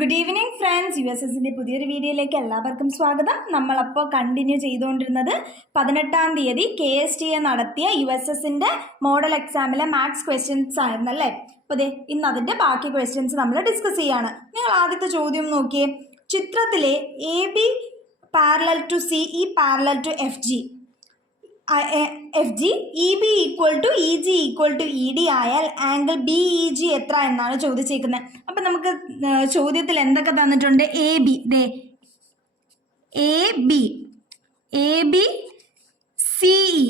Good evening friends, USSന്റെ പുതിയൊരു വീഡിയോയിലേക്ക് എല്ലാവർക്കും സ്വാഗതം. നമ്മളപ്പോൾ കണ്ടിന്യൂ ചെയ്തുകൊണ്ടിരുന്നത് 18-ാം തീയതി KSTA നടത്തിയ USSന്റെ മോഡൽ എക്സാമിലെ മാത്സ് ക്വസ്റ്റ്യൻസ് ആയിരുന്നു അല്ലേ. അപ്പോൾ ഇന്ന് അതിൻ്റെ ബാക്കി ക്വസ്റ്റ്യൻസ് നമ്മൾ ഡിസ്കസ് ചെയ്യാണ്. നിങ്ങൾ ആദ്യത്തെ ചോദ്യം നോക്കിയേ. ചിത്രത്തിലെ AB parallel to CE parallel to FG EB equal to EG equal to ED ആയാൽ ആംഗിൾ BEG എത്ര എന്നാണ് ചോദിച്ചേക്കുന്നത്. അപ്പം നമുക്ക് ചോദ്യത്തിൽ എന്തൊക്കെ തന്നിട്ടുണ്ട്? AB CE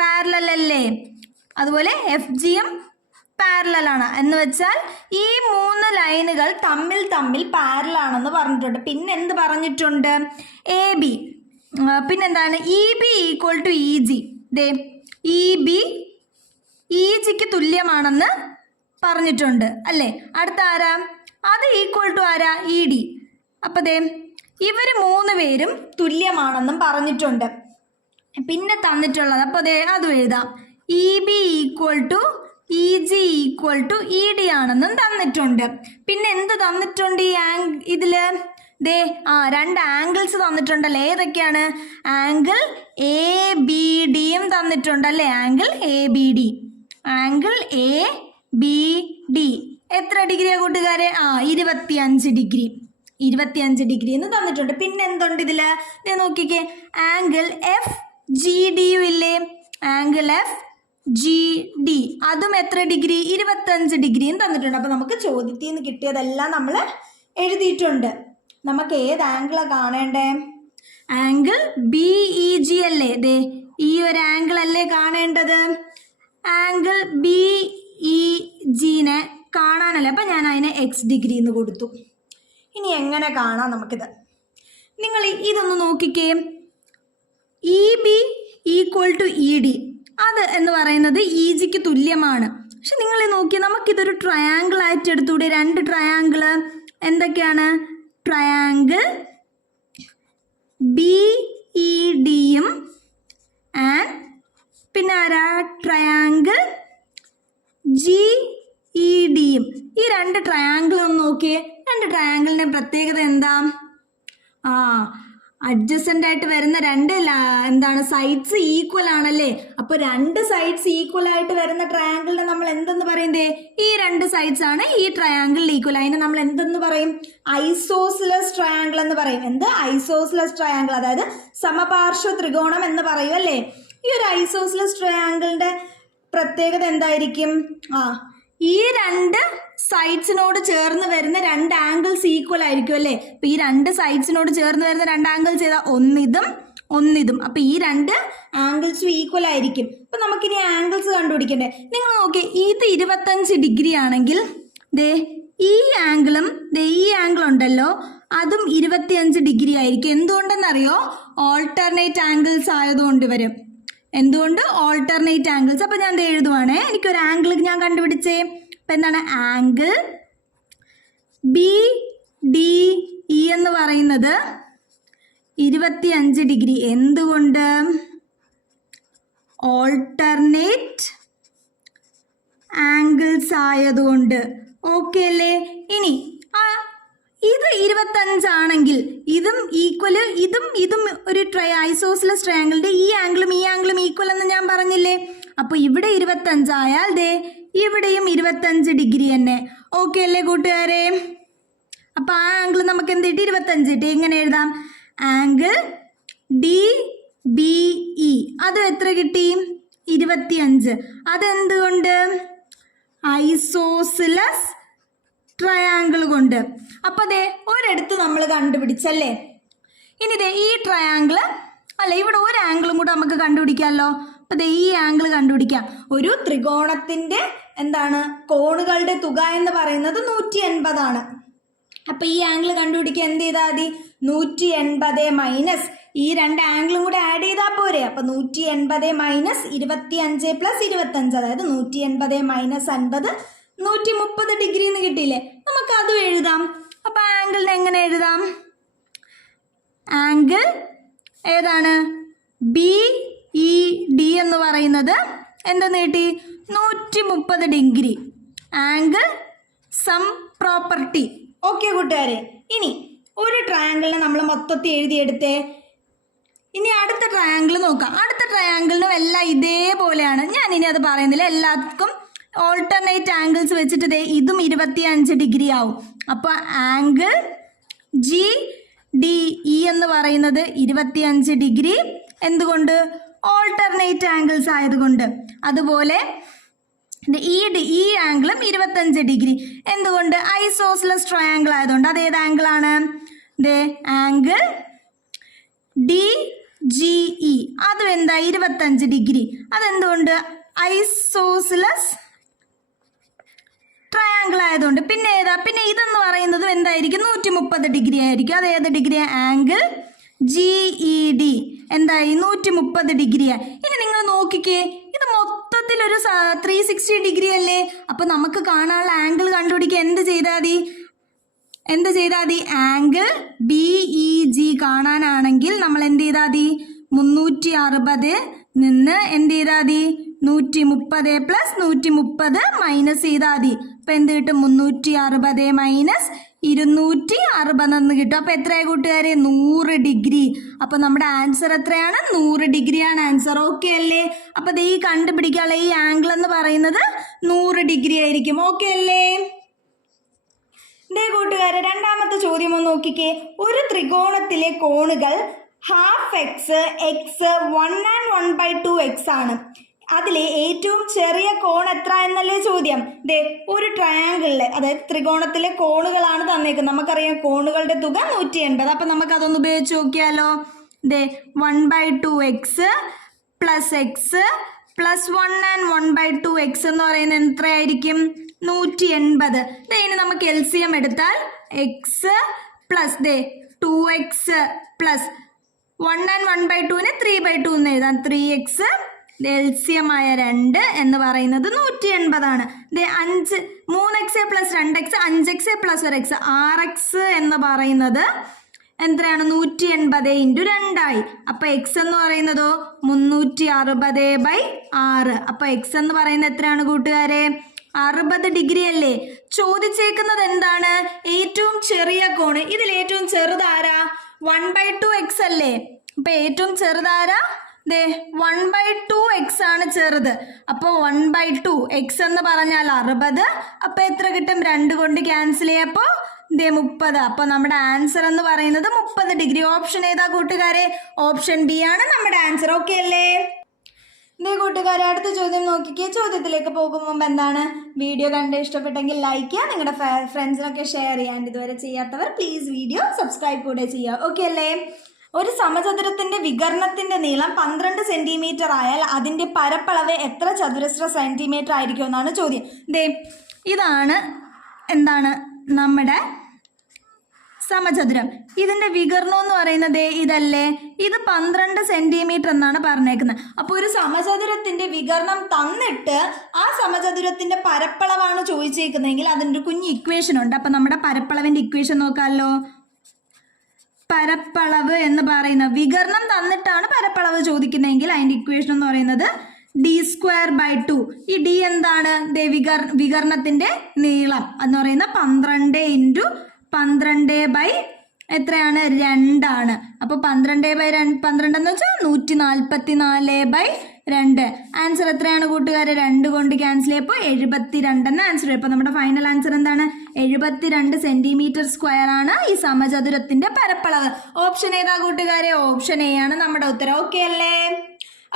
പാരലൽ അല്ലേ, അതുപോലെ FGയും പാരലലാണ്. എന്ന് വെച്ചാൽ ഈ മൂന്ന് ലൈനുകൾ തമ്മിൽ പാരലാണെന്ന് പറഞ്ഞിട്ടുണ്ട്. പിന്നെ എന്ത് പറഞ്ഞിട്ടുണ്ട്? AB പിന്നെന്താണ്? EB equal to EG. EB EGക്ക് തുല്യമാണെന്ന് പറഞ്ഞിട്ടുണ്ട് അല്ലേ. അടുത്ത ആരാ? അത് ഈക്വൽ ടു ആരാ? ED. അപ്പം ഇവർ മൂന്ന് പേരും തുല്യമാണെന്നും പറഞ്ഞിട്ടുണ്ട്. പിന്നെ തന്നിട്ടുള്ളത് അപ്പോൾ അതും എഴുതാം. EB equal to EG equal to ED ആണെന്നും തന്നിട്ടുണ്ട്. പിന്നെ എന്ത് തന്നിട്ടുണ്ട്? ഇതിൽ രണ്ട് ആംഗിൾസ് തന്നിട്ടുണ്ടല്ലേ. ഏതൊക്കെയാണ്? ആംഗിൾ ABDയും തന്നിട്ടുണ്ടല്ലേ. ആംഗിൾ ABD എത്ര ഡിഗ്രിയാണ് കൂട്ടുകാരെ? 25 ഡിഗ്രി. 25 ഡിഗ്രി എന്ന് തന്നിട്ടുണ്ട്. പിന്നെ എന്തുണ്ട് ഇതിൽ? നോക്കിക്കേ, ആംഗിൾ FGDയും ഇല്ലേ. ആംഗിൾ FGD അതും എത്ര ഡിഗ്രി? 25 ഡിഗ്രിയും തന്നിട്ടുണ്ട്. അപ്പം നമുക്ക് ചോദ്യത്തിൽ നിന്ന് കിട്ടിയതെല്ലാം നമ്മൾ എഴുതിയിട്ടുണ്ട്. നമുക്ക് ഏത് ആംഗിളാണ് കാണേണ്ടേ? ആംഗിൾ BEG അല്ലേ. ഈ ഒരു ആംഗിൾ അല്ലേ കാണേണ്ടത്. ആംഗിൾ BEGനെ കാണാനല്ലേ. അപ്പം ഞാൻ അതിനെ X ഡിഗ്രി എന്ന് കൊടുത്തു. ഇനി എങ്ങനെ കാണാം നമുക്കിത്? നിങ്ങൾ ഇതൊന്ന് നോക്കിക്കേ. EB ഈക്വൽ ടു ED അത് എന്ന് പറയുന്നത് EGക്ക് തുല്യമാണ്. പക്ഷെ നിങ്ങൾ നോക്കി, നമുക്കിതൊരു ട്രയാങ്കിൾ ആയിട്ട് എടുത്തൂടെ? രണ്ട് ട്രയാങ്കിള് എന്തൊക്കെയാണ്? ട്രയാങ്കിൾ BEDയും ആൻഡ് പിന്നെ ആരാ? ട്രയാങ്കിൾ GEDയും. ഈ രണ്ട് ട്രയാങ്കിൾ ഒന്ന് നോക്കിയേ. രണ്ട് ട്രയാങ്കിളിൻ്റെ പ്രത്യേകത എന്താ? അഡ്ജസൻ്റ് ആയിട്ട് വരുന്ന രണ്ട് സൈഡ്സ് ഈക്വൽ ആണല്ലേ. അപ്പോൾ രണ്ട് സൈഡ്സ് ഈക്വൽ ആയിട്ട് വരുന്ന ട്രയാങ്കിളിനെ നമ്മൾ എന്തെന്ന് പറയുന്നേ? ഈ രണ്ട് സൈഡ്സ് ആണ് ഈ ട്രയാങ്കിളിൽ ഈക്വൽ. അതിനെ നമ്മൾ എന്തെന്ന് പറയും? ഐസോസിലസ് ട്രയാങ്കിൾ എന്ന് പറയും. എന്ത്? ഐസോസിലസ് ട്രയാങ്കിൾ, അതായത് സമപാർശ്വ ത്രികോണം എന്ന് പറയും അല്ലേ. ഈ ഒരു ഐസോസിലസ് ട്രയാങ്കിളിന്റെ പ്രത്യേകത എന്തായിരിക്കും? ഈ രണ്ട് സൈഡ്സിനോട് ചേർന്ന് വരുന്ന രണ്ട് ആംഗിൾസ് ഈക്വൽ ആയിരിക്കും അല്ലേ. അപ്പൊ ഈ രണ്ട് സൈഡ്സിനോട് ചേർന്ന് വരുന്ന രണ്ട് ആംഗിൾസ് ഏതാ? ഒന്നിതും. അപ്പൊ ഈ രണ്ട് ആംഗിൾസും ഈക്വൽ ആയിരിക്കും. അപ്പൊ നമുക്കിനി ആംഗിൾസ് കണ്ടുപിടിക്കണ്ടേ. നിങ്ങൾ നോക്കി, ഇത് 25 ഡിഗ്രി ആണെങ്കിൽ ഈ ആംഗിളും ഈ ആംഗിൾ ഉണ്ടല്ലോ, അതും 25 ഡിഗ്രി ആയിരിക്കും. എന്തുകൊണ്ടെന്നറിയോ? ഓൾട്ടർനേറ്റ് ആംഗിൾസ് ആയതുകൊണ്ട് വരും. എന്തുകൊണ്ട്? Alternate angles. അപ്പം ഞാൻ എഴുതുവാണേ. എനിക്കൊരു ആംഗിൾ ഞാൻ കണ്ടുപിടിച്ചേ. അപ്പം എന്താണ്? ആംഗിൾ BDE എന്ന് പറയുന്നത് 25 ഡിഗ്രി. എന്തുകൊണ്ട്? ഓൾട്ടർനേറ്റ് ആംഗിൾസ് ആയതുകൊണ്ട്. ഓക്കെ അല്ലേ? ഇനി ഇത് 25 ആണെങ്കിൽ ഇതും ഈക്വല്, ഇതും ഒരു ഐസോസിലസ് ട്രയാങ്കിളിന്റെ ഈ ആംഗിളും ഈക്വൽ എന്ന് ഞാൻ പറഞ്ഞില്ലേ. അപ്പൊ ഇവിടെ 25 ആയാൽ ഇവിടെയും 25 ഡിഗ്രി തന്നെ. ഓക്കെ അല്ലേ കൂട്ടുകാരെ? അപ്പൊ ആ ആംഗിൾ നമുക്ക് എന്ത് കിട്ടി? 25 കിട്ടി. എങ്ങനെ എഴുതാം? ആംഗിൾ DBE അത് എത്ര കിട്ടി? 25. അതെന്തുകൊണ്ട്? ഐസോസിലസ് ട്രയാങ്കിൾ കൊണ്ട്. അപ്പൊ ഒരിടത്ത് നമ്മൾ കണ്ടുപിടിച്ചല്ലേ. ഇനി ഈ ട്രയാങ്കിള് അല്ല, ഇവിടെ ഒരു ആംഗിളും കൂടെ നമുക്ക് കണ്ടുപിടിക്കാമല്ലോ. അപ്പൊ ഈ ആംഗിൾ കണ്ടുപിടിക്കാം. ഒരു ത്രികോണത്തിന്റെ കോണുകളുടെ തുക എന്ന് പറയുന്നത് 180 ആണ്. അപ്പൊ ഈ ആംഗിൾ കണ്ടുപിടിക്കാൻ എന്ത് ചെയ്താൽ മതി? 180 മൈനസ് ഈ രണ്ട് ആംഗിളും കൂടെ ആഡ് ചെയ്താൽ പോരെ. അപ്പൊ 180 മൈനസ് 25 പ്ലസ് 25, അതായത് 180 മൈനസ് 50 130 ഡിഗ്രി എന്ന് കിട്ടിയില്ലേ. നമുക്ക് അതും എഴുതാം. അപ്പൊ ആംഗിളിനെ എങ്ങനെ എഴുതാം? ആംഗിൾ ഏതാണ്? BED എന്ന് പറയുന്നത് എന്തെന്ന് കിട്ടി? 130 degree. Angle sum property okay കൂട്ടുകാരെ, ഇനി ഒരു ട്രയാങ്കിളിനെ നമ്മൾ മൊത്തത്തിൽ എഴുതിയെടുത്തേ. ഇനി അടുത്ത ട്രയാങ്കിൾ നോക്കാം. അടുത്ത ട്രയാങ്കിളിനും എല്ലാം ഇതേപോലെയാണ്. ഞാൻ ഇനി അത് പറയുന്നില്ല, എല്ലാവർക്കും ഓൾട്ടർനേറ്റ് ആംഗിൾസ് വെച്ചിട്ട് ഇതും 25 ഡിഗ്രി ആവും. അപ്പോൾ ആംഗിൾ ജി ഡി ഇ എന്ന് പറയുന്നത് 25 ഡിഗ്രി. എന്തുകൊണ്ട്? ഓൾട്ടർനേറ്റ് ആംഗിൾസ് ആയതുകൊണ്ട്. അതുപോലെ ഈ ആംഗിളും 25 ഡിഗ്രി. എന്തുകൊണ്ട്? ഐസോസിലസ് ട്രയാങ്കിൾ ആയതുകൊണ്ട്. അത് ഏത് ആംഗിളാണ്? ആംഗിൾ ഡി ജി ഇ, അതും എന്താ? 25 ഡിഗ്രി. അതെന്തുകൊണ്ട്? ഐസോസിലസ് ട്രയാങ്കിൾ ആയതുകൊണ്ട്. പിന്നെ ഏതാ? പിന്നെ ഇതെന്ന് പറയുന്നതും എന്തായിരിക്കും? 130 ഡിഗ്രി ആയിരിക്കും. അത് ഏത് degree? Angle G E D എന്തായി? 130 ഡിഗ്രിയാണ്. ഇനി നിങ്ങൾ നോക്കിക്കേ, ഇത് മൊത്തത്തിലൊരു 360 ഡിഗ്രി അല്ലേ? അപ്പൊ നമുക്ക് കാണാനുള്ള ആംഗിൾ കണ്ടുപിടിക്കുക എന്ത് ചെയ്താൽ മതി? ആംഗിൾ ബി ഇ ജി കാണാനാണെങ്കിൽ നമ്മൾ എന്ത് ചെയ്താൽ മതി? 360 നിന്ന് എന്ത് ചെയ്താൽ മതി? 130 പ്ലസ് 130 മൈനസ് ചെയ്താൽ മതി. അപ്പൊ എന്ത് കിട്ടും? 360 മൈനസ് 260 എന്ന് കിട്ടും. അപ്പൊ എത്രയായി കൂട്ടുകാരെ? 100 ഡിഗ്രി. അപ്പൊ നമ്മുടെ ആൻസർ എത്രയാണ്? 100 ഡിഗ്രിയാണ് ആൻസർ. ഓക്കെ അല്ലേ? അപ്പൊ ഈ കണ്ടുപിടിക്കാനുള്ള ഈ ആംഗിൾ എന്ന് പറയുന്നത് 100 ഡിഗ്രി ആയിരിക്കും. ഓക്കെ അല്ലേ? കൂട്ടുകാരെ, രണ്ടാമത്തെ ചോദ്യം ഒന്ന് നോക്കിക്കേ. ഒരു ത്രികോണത്തിലെ കോണുകൾ half X, X, 1 and 1/2 X ആണ്. അതിലെ ഏറ്റവും ചെറിയ കോൺ എത്ര എന്നല്ലേ ചോദ്യം. ഒരു ട്രയാങ്കിളില്, അതായത് ത്രികോണത്തിലെ കോണുകളാണ് തന്നേക്കുന്നത്. നമുക്കറിയാം കോണുകളുടെ തുക 180. അപ്പൊ നമുക്ക് അതൊന്ന് ഉപയോഗിച്ച് നോക്കിയാലോ. 1/2 X plus X plus 1 and 1/2 X എന്ന് പറയുന്നത് എത്രയായിരിക്കും? 180. ഇനി നമുക്ക് LCM എടുത്താൽ X plus 2x plus 1 and 1/2നെ 3/2 എന്ന് എഴുതാം. 3x LCM ആയ 2 എന്ന് പറയുന്നത് 180 ആണ്. 3x plus 2x 5x plus 1x 6x എന്ന് പറയുന്നത് എത്രയാണ്? 180 ഇൻറ്റു 2 ആയി. അപ്പൊ എക്സ് എന്ന് പറയുന്നതോ 360/6. അപ്പൊ എക്സ് എന്ന് പറയുന്നത് എത്രയാണ് കൂട്ടുകാരെ? 60 ഡിഗ്രി അല്ലേ? ചോദിച്ചേക്കുന്നത് എന്താണ്? ഏറ്റവും ചെറിയ കോണ്. ഇതിൽ ഏറ്റവും ചെറുതാരാ? 1/2 എക്സ് അല്ലേ? അപ്പൊ ഏറ്റവും ചെറുതാരാ? 1/2 എക്സ് ആണ് ചെറുത്. അപ്പോൾ 1/2 എക്സ് എന്ന് പറഞ്ഞാൽ 60. അപ്പൊ എത്ര കിട്ടും? 2 കൊണ്ട് ക്യാൻസൽ ചെയ്യപ്പോ 30. അപ്പൊ നമ്മുടെ ആൻസർ എന്ന് പറയുന്നത് 30 ഡിഗ്രി. ഓപ്ഷൻ ഏതാ കൂട്ടുകാരെ? ഓപ്ഷൻ ബി ആണ് നമ്മുടെ ആൻസർ. ഓക്കെ അല്ലേ? കൂട്ടുകാരെ, അടുത്ത ചോദ്യം നോക്കിക്കേ. ചോദ്യത്തിലേക്ക് പോകും മുമ്പ് എന്താണ്? വീഡിയോ കണ്ട് ഇഷ്ടപ്പെട്ടെങ്കിൽ ലൈക്ക് ചെയ്യുക, നിങ്ങളുടെ ഫ്രണ്ട്സിനൊക്കെ ഷെയർ ചെയ്യാൻ. ഇതുവരെ ചെയ്യാത്തവർ പ്ലീസ് വീഡിയോ സബ്സ്ക്രൈബ് കൂടെ ചെയ്യുക. ഓക്കെ അല്ലേ? ഒരു സമചതുരത്തിന്റെ വികർണത്തിന്റെ നീളം 12 സെന്റിമീറ്റർ ആയാൽ അതിന്റെ പരപ്പളവ് എത്ര ചതുരശ്ര സെന്റിമീറ്റർ ആയിരിക്കും എന്നാണ് ചോദ്യം. ഇതാണ് എന്താണ് നമ്മുടെ സമചതുരം. ഇതിന്റെ വികർണം എന്ന് പറയുന്നത് ഇതല്ലേ? ഇത് 12 സെന്റിമീറ്റർ എന്നാണ് പറഞ്ഞേക്കുന്നത്. അപ്പോൾ ഒരു സമചതുരത്തിന്റെ വികർണം തന്നിട്ട് ആ സമചതുരത്തിന്റെ പരപ്പളവാണ് ചോദിച്ചേക്കുന്നതെങ്കിൽ അതിൻ്റെ കുഞ്ഞ് ഇക്വേഷൻ ഉണ്ട്. അപ്പൊ നമ്മുടെ പരപ്പളവിന്റെ ഇക്വേഷൻ നോക്കാമല്ലോ. പരപ്പളവ് എന്ന് പറയുന്ന വികർണം തന്നിട്ടാണ് പരപ്പളവ് ചോദിക്കുന്നതെങ്കിൽ അതിന്റെ ഇക്വേഷൻ എന്ന് പറയുന്നത് d²/2. ഈ d എന്താണ്? വികർണത്തിന്റെ നീളം എന്ന് പറയുന്ന 12 ഇൻറ്റു 12 എത്രയാണ്? 2 ആണ്. അപ്പൊ 12 എന്ന് വെച്ചാൽ 144/2. ആൻസർ എത്രയാണ് കൂട്ടുകാരെ? 2 കൊണ്ട് ക്യാൻസൽ ചെയ്യപ്പോൾ 72 എന്ന ആൻസർ. അപ്പൊ നമ്മുടെ ഫൈനൽ ആൻസർ എന്താണ്? 72 സെന്റിമീറ്റർ സ്ക്വയർ ആണ് ഈ സമചതുരത്തിന്റെ പരപ്പളവ്. ഓപ്ഷൻ ഏതാ കൂട്ടുകാരെ? ഓപ്ഷൻ എ ആണ് നമ്മുടെ ഉത്തരം. ഓക്കെ അല്ലേ?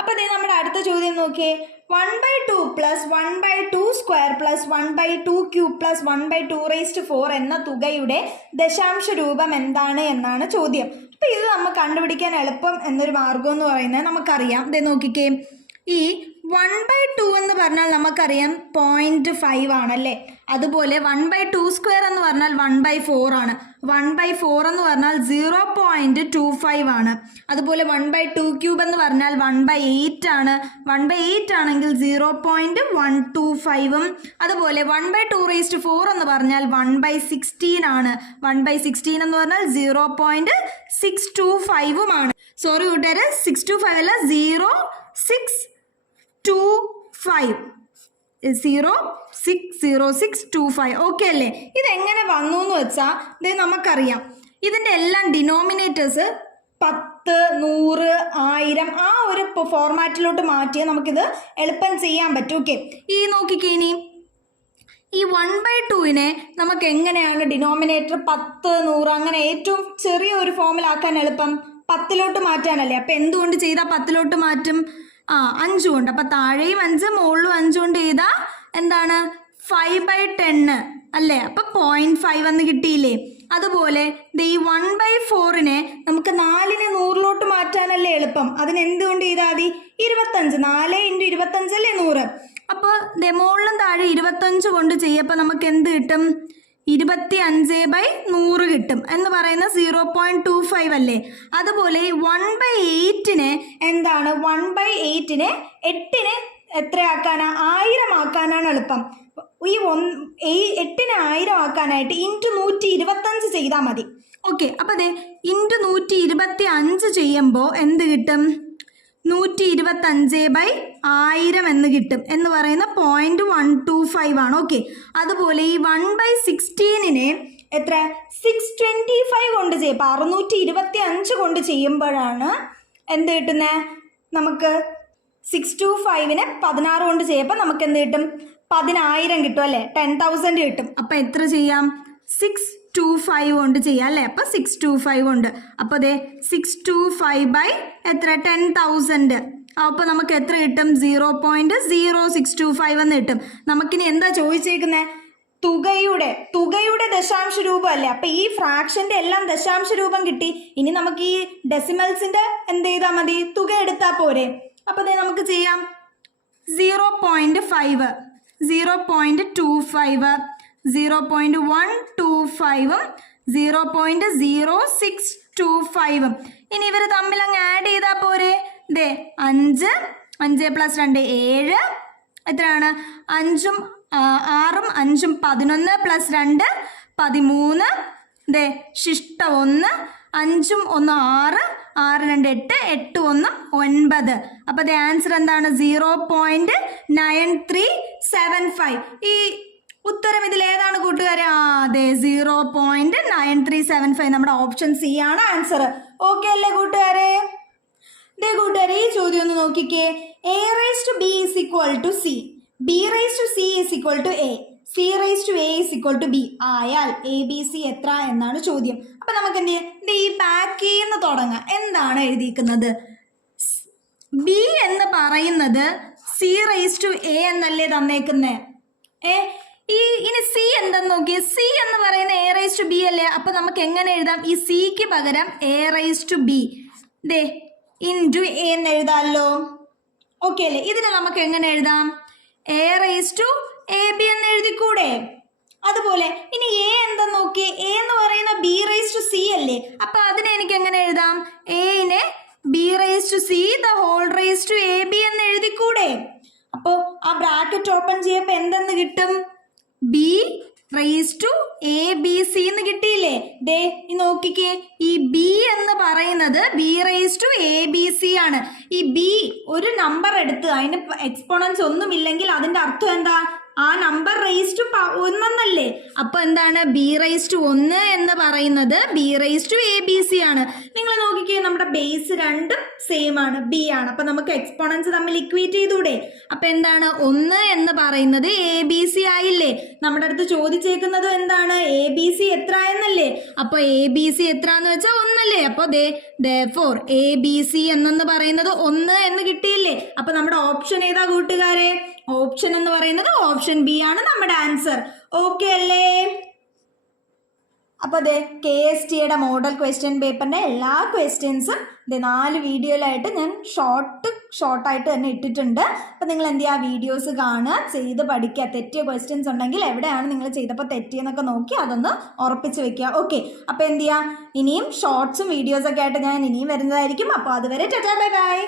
അപ്പൊ നമ്മുടെ അടുത്ത ചോദ്യം നോക്കിയേ. 1/2 plus 1/2 square plus 1/2 cube plus 1/2⁴ എന്ന തുകയുടെ ദശാംശ രൂപം എന്താണ് എന്നാണ് ചോദ്യം. അപ്പൊ ഇത് നമുക്ക് കണ്ടുപിടിക്കാൻ എളുപ്പം എന്നൊരു മാർഗം എന്ന് പറയുന്നത് നമുക്കറിയാം. നോക്കിക്കേ, ഈ 1/2 എന്ന് പറഞ്ഞാൽ നമുക്കറിയാം 0.5 ആണല്ലേ. അതുപോലെ 1/2² എന്ന് പറഞ്ഞാൽ 1/4 ആണ്. 1/4 എന്ന് പറഞ്ഞാൽ 0.25 ആണ്. അതുപോലെ 1/2³ എന്ന് പറഞ്ഞാൽ 1/8 ആണ്. 1/8 ആണെങ്കിൽ 0.125ഉം. അതുപോലെ 1/2⁴ എന്ന് പറഞ്ഞാൽ 1/16 ആണ്. 1/16 എന്ന് പറഞ്ഞാൽ 0.625ഉമാണ്. സോറി കൂട്ടുകാരെ, 625 അല്ല, 0.625. 0.060625. ഓക്കെ അല്ലേ? ഇതെങ്ങനെ വന്നു എന്ന് വെച്ചാൽ ഇത് നമുക്കറിയാം. ഇതിൻ്റെ എല്ലാം ഡിനോമിനേറ്റേഴ്സ് 10, 100, 1000 ആ ഒരു ഫോർമാറ്റിലോട്ട് മാറ്റിയാൽ നമുക്കിത് എളുപ്പം ചെയ്യാൻ പറ്റും. ഓക്കെ, ഈ നോക്കിക്കേ, ഇനി ഈ 1/2നെ നമുക്ക് എങ്ങനെയാണ് ഡിനോമിനേറ്റർ 10, 100 അങ്ങനെ ഏറ്റവും ചെറിയ ഒരു ഫോമിലാക്കാൻ എളുപ്പം? 10ലോട്ട് മാറ്റാനല്ലേ? അപ്പം എന്തുകൊണ്ട് ചെയ്താൽ 10ലോട്ട് മാറ്റും? 5 കൊണ്ട്. അപ്പം താഴെയും 5 മുകളിലും 5 കൊണ്ട് ചെയ്താൽ എന്താണ്? 5/10 അല്ലേ? അപ്പം 0.5 എന്ന് കിട്ടിയില്ലേ? അതുപോലെ ഈ 1/4നെ നമുക്ക് 4നെ 100ലോട്ട് മാറ്റാനല്ലേ എളുപ്പം? അതിനെന്തുകൊണ്ട് ചെയ്താൽ മതി? 25. 4 × 25 അല്ലേ 100. അപ്പോൾ മുകളിലും താഴെ 25 കൊണ്ട് ചെയ്യപ്പോൾ നമുക്ക് എന്ത് കിട്ടും? 25/100 കിട്ടും എന്ന് പറയുന്ന 0.25 അല്ലേ? അതുപോലെ 1/8നെ എന്താണ്? 1/8നെ 8നെ എത്രയാക്കാനാ? 1000 ആക്കാനാണ് എളുപ്പം. ഈ 8നെ 1000 ആക്കാനായിട്ട് × 125 ചെയ്താൽ മതി. ഓക്കെ, അപ്പോൾ അതെ × 125 ചെയ്യുമ്പോൾ എന്ത് കിട്ടും? 125/1000 എന്ന് കിട്ടും എന്ന് പറയുന്ന 0.125 ആണ്. ഓക്കെ, അതുപോലെ ഈ 1/16നെ എത്ര? 625 കൊണ്ട് ചെയ്യും. അപ്പോൾ 625 കൊണ്ട് ചെയ്യുമ്പോഴാണ് എന്ത് കിട്ടുന്നത്? നമുക്ക് 625നെ 16 കൊണ്ട് ചെയ്യുമ്പോൾ നമുക്ക് എന്ത് കിട്ടും? 10,000 കിട്ടും അല്ലേ? 10,000 കിട്ടും. അപ്പം എത്ര ചെയ്യാം? 625 കൊണ്ട് ചെയ്യാം അല്ലേ? അപ്പം 625 കൊണ്ട്. അപ്പോൾ അതെ 625 എത്ര? 10,000. അപ്പോൾ നമുക്ക് എത്ര കിട്ടും? 0.0625 എന്ന് കിട്ടും. നമുക്കിനി എന്താ ചോദിച്ചേക്കുന്നത്? തുകയുടെ ദശാംശ രൂപം അല്ലേ? അപ്പം ഈ ഫ്രാക്ഷൻ്റെ എല്ലാം ദശാംശ രൂപം കിട്ടി. ഇനി നമുക്ക് ഈ ഡെസിമൽസിൻ്റെ എന്ത് ചെയ്താൽ മതി? തുക എടുത്താൽ പോരെ? അപ്പോൾ അതെ നമുക്ക് ചെയ്യാം. 0.5, 0.25, 0.125, 0.0625. ഇനി ഇവർ തമ്മിൽ അങ്ങ് ആഡ് ചെയ്താൽ പോരെ? 5 + 2 7. എത്രയാണ്? 5ഉം 6ഉം 5ഉം 11 + 2 13. ശിഷ്ട 1. 5ഉം 1 6, 6 2 8, 8 1 9. അപ്പോൾ ആൻസർ എന്താണ്? 0.9375. ഈ ഉത്തരം ഇതിൽ ഏതാണ് കൂട്ടുകാരെ? അതെ 0.9375. നമ്മുടെ ഓപ്ഷൻ സി ആണ് ആൻസർ. ഓക്കെ അല്ലേ കൂട്ടുകാരെ? കൂട്ടുകാരെ ഈ ചോദ്യം ഒന്ന് നോക്കിക്കേ. a⁻b = c, b⁻c = a, c⁻a = b ആയാൽ ABC എത്ര എന്നാണ് ചോദ്യം. അപ്പം നമുക്ക് എന്ത് ചെയ്യാം? ഈ ബാക്കിൽ നിന്ന് തുടങ്ങാം. എന്താണ് എഴുതിയിരിക്കുന്നത്? b എന്ന് പറയുന്നത് c⁻a എന്നല്ലേ തന്നേക്കുന്നത്? ഇനി സി എന്തെന്ന് നോക്കിയേ. സി എന്ന് പറയുന്ന a⁻b അല്ലേ? അപ്പൊ നമുക്ക് എങ്ങനെ എഴുതാം? ഈ സിക്ക് പകരം a⁻b × a എന്ന് എഴുതാമല്ലോ. ഓക്കെ അല്ലേ? ഇതിനെ നമുക്ക് എങ്ങനെ എഴുതാം? a⁻ab എന്ന് എഴുതിക്കൂടെ? അതുപോലെ ഇനി a എന്തെന്ന് നോക്കിയേ. a എന്ന് പറയുന്ന b⁻c അല്ലേ? അപ്പൊ അതിനെ എനിക്ക് എങ്ങനെ എഴുതാം? a-നെ b⁻c² എന്ന് എഴുതിക്കൂടെ? അപ്പോൾ ആ ബ്രാക്കറ്റ് ഓപ്പൺ ചെയ്യുമ്പോൾ എന്തെന്ന് കിട്ടും? b⁻abc എന്ന് കിട്ടിയില്ലേ? നോക്കിക്കേ, ഈ b എന്ന് പറയുന്നത് b⁻abc ആണ്. ഈ b ഒരു നമ്പർ എടുത്ത് അതിന് എക്സ്പോണൻസ് ഒന്നുമില്ലെങ്കിൽ അതിന്റെ അർത്ഥം എന്താ? ആ നമ്പർ ⁻1 അപ്പൊ എന്താണ്? b⁻1 എന്ന് പറയുന്നത് b⁻abc ആണ്. നിങ്ങൾ നോക്കിക്കേ, നമ്മുടെ ബേസ് രണ്ടും സെയിം ആണ്, b ആണ്. അപ്പൊ നമുക്ക് എക്സ്പോണൻസ് തമ്മിൽ ഇക്വേറ്റ് ചെയ്തൂടെ? അപ്പൊ എന്താണ്? 1 എന്ന് പറയുന്നത് abc ആയില്ലേ? നമ്മുടെ അടുത്ത് ചോദിച്ചേക്കുന്നത് എന്താണ്? abc എത്ര എന്നല്ലേ? അപ്പൊ abc എത്ര എന്ന് വെച്ചാൽ 1 അല്ലേ? അപ്പൊ therefore abc എന്നു പറയുന്നത് 1 എന്ന് കിട്ടിയില്ലേ? അപ്പൊ നമ്മുടെ ഓപ്ഷൻ ഏതാ കൂട്ടുകാരെ? ഓപ്ഷൻ എന്ന് പറയുന്നത് ഓപ്ഷൻ ബി ആണ് നമ്മുടെ ആൻസർ. ഓക്കെ അല്ലേ? അപ്പോൾ KSTയുടെ മോഡൽ ക്വസ്റ്റ്യൻ പേപ്പറിൻ്റെ എല്ലാ ക്വസ്റ്റ്യൻസും 4 വീഡിയോയിലായിട്ട് ഞാൻ ഷോർട്ടായിട്ട് തന്നെ ഇട്ടിട്ടുണ്ട്. അപ്പോൾ നിങ്ങൾ എന്ത് ചെയ്യുക? വീഡിയോസ് കാണുക, ചെയ്ത് പഠിക്കുക. തെറ്റിയ ക്വസ്റ്റ്യൻസ് ഉണ്ടെങ്കിൽ എവിടെയാണ് നിങ്ങൾ ചെയ്തപ്പോൾ തെറ്റിയെന്നൊക്കെ നോക്കി അതൊന്ന് ഉറപ്പിച്ച് വെക്കുക. ഓക്കെ, അപ്പോൾ എന്ത് ചെയ്യുക? ഇനിയും ഷോർട്സും വീഡിയോസൊക്കെ ആയിട്ട് ഞാൻ ഇനിയും വരുന്നതായിരിക്കും. അപ്പോൾ അതുവരെ ടാറ്റാ ബൈ ബൈ.